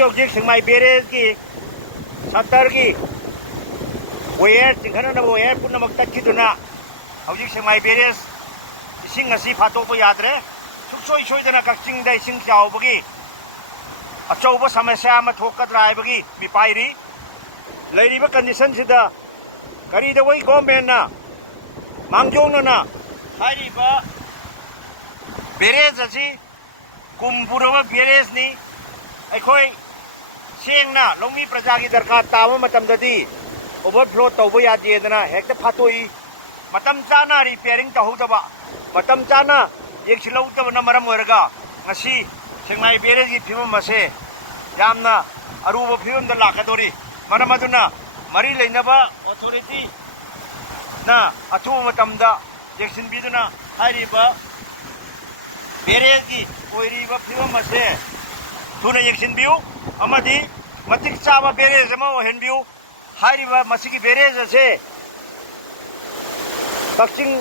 हौजिक सिंगमाई berries की सत्तर की वेयर चिंखनना वेयर पुनमक तक्किदुना हौजिक सिंगमाई बेरेज इसिंग असी फाटोप याद्रे सुक्सोई सोइदना कक्चिंगदा इसिंग चावबगी अचौब समस्या अमा थोकद्रा हाइबगी मिपाइरी लैरिबा कंडीशन सिदा करीदवै गवर्नमेंटना मांगजोंगना हाइरिबा बेरेज असी कुमपुरबा बेरेज नि अखोई सेंगना लौमी प्रजा की दरकार ताब मतमददी ओवरफ्लो तौब यादेदना हेक्ट फाटोई मतम चाना रिपेयरिंग तहौदबा मतम चाना येक्सिलौदबना मरम ओरगा ngasi सिंगमाई बेरेज की फिवम असे यामना अरुब फिवम द लाकदोरी मरम अदुना मरी लेनबा अथॉरिटी ना अथु मतमदा जेक्सिन बिदुना हाइरिबा बेरेज की ओइरिबा फिवम असे थुना येक्सिन बिउ अमदी मतिक चाबा बेरेज अमा ओहेनबिउ हाइरिबा मसिकी बेरेज असे कक्चिंग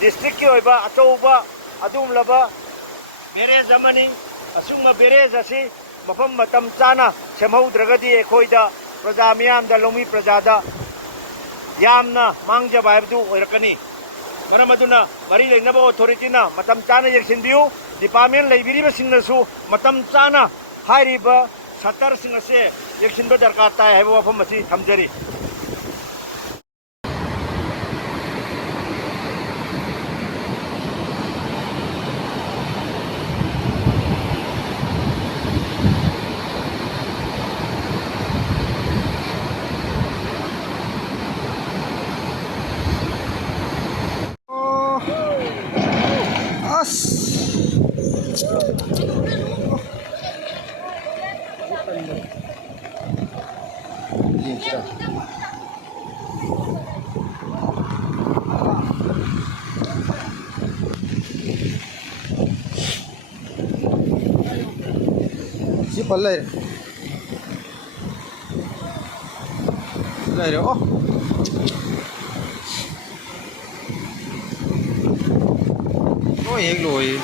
डिस्ट्रिक्ट की ओइबा अचौबा अदुमलबा बेरेज अमनी असुंग बेरेज असी मफम मतम चाना सेमहौद्रगदी एखोइदा प्रजा मियामदा लौमी प्रजादा यामना मांगजबा हाइबदु ओइरकनी मरम अदुना मरी लेनबा अथॉरिटीना मतम चाना येक्सिनबिउ डिपार्टमेंट लेबिरिबसिंगनसु मतम चाना हाइरिबा सत्तर सिंह से येक्सिनबा दरकार ताय हाइबा वफम असी थमजरी पल्ले ओ एक लोई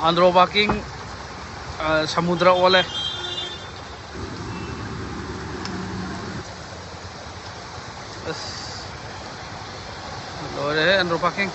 Androbaking samudra ole lore Androbaking